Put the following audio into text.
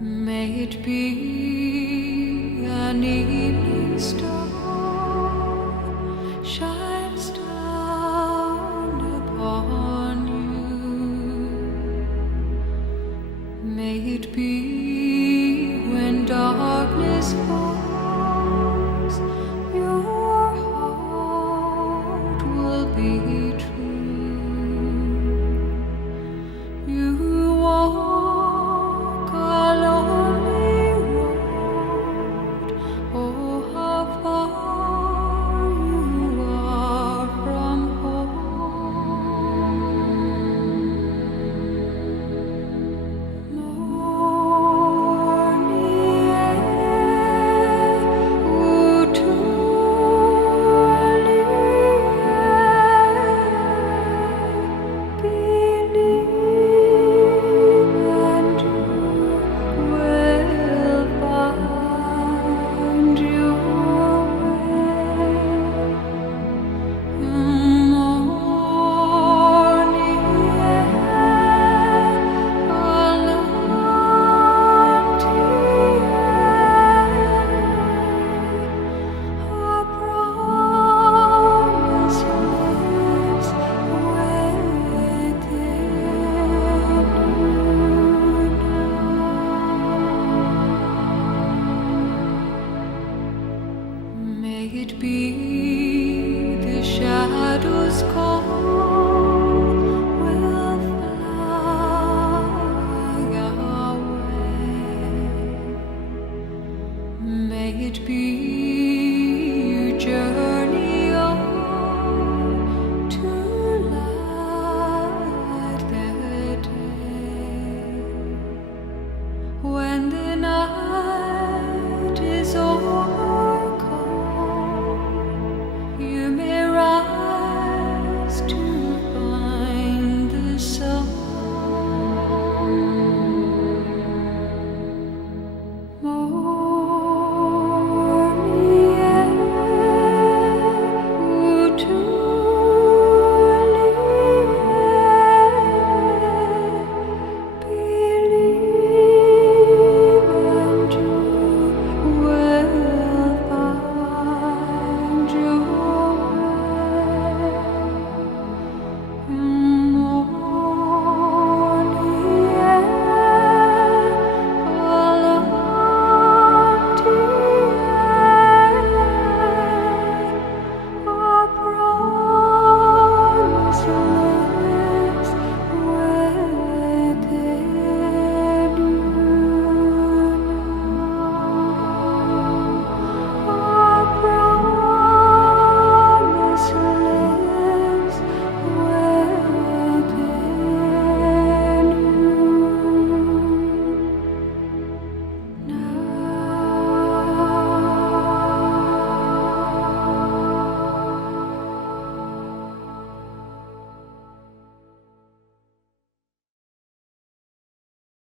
May it be an evening star shines down upon you. May it be when darkness falls, your heart will be true. You walk a lonely road. Oh, how far you are from home. Morning air, oh, to believe and you will find your way. Morning air, our promise lives within you. May it be the shadows call will fly away. May it be you journey on to light the day. When the night is overcome, you may rise to